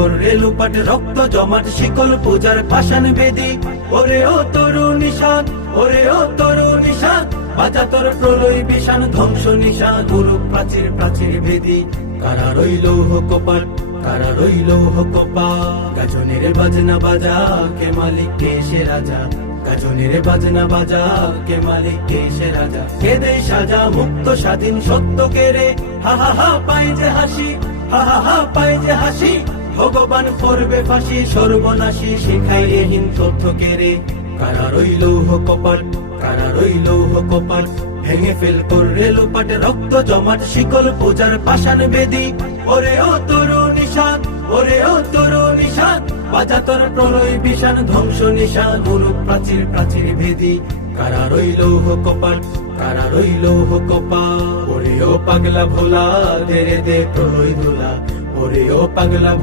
কররে লুপাট রক্ত জমাট শিকল পূজার পাষাণ বেদি। ওরে ও তরুণ নিশান, ওরে ও তরুণ নিশান, বাজা তোর প্রলয় বিষাণ ধ্বংস নিশান গুরু প্রাচীর প্রাচীর বেদি। কারা রইল কপাট, কারা রইল কপাট, গাজনের বাজনা বাজা কে মালিক কে সে রাজা। গাজনের বাজনা বাজা কে মালিক কে সে রাজা। কে দেয় সাজা মুক্ত স্বাধীন সত্য কে রে, হা হা হা পায় যে হাসি, হা হা হা পায় যে হাসি। ভগবান করবে ফাঁসি সর্বনাশী শিখাই এহীন তথ্য কে রে। কারা রইল কপাট, কারা রইল কপাট, ভেঙে ফেল কররে লুপাট রক্ত জমাট শিকল পূজার পাষাণ বেদি। ওরে ও তরুণ নিশান, ওরে ও তরুণ নিশান, বাজা তোর প্রলয় বিষাণ ধ্বংস নিশান গুরু প্রাচীর প্রাচীর ভেদি। কারা রইল কপাট, কারা রইল কপাট, ওরে ও পাগলা ভোলা দে রে দে প্রলয় ধুলা। ওরে ও পাগলা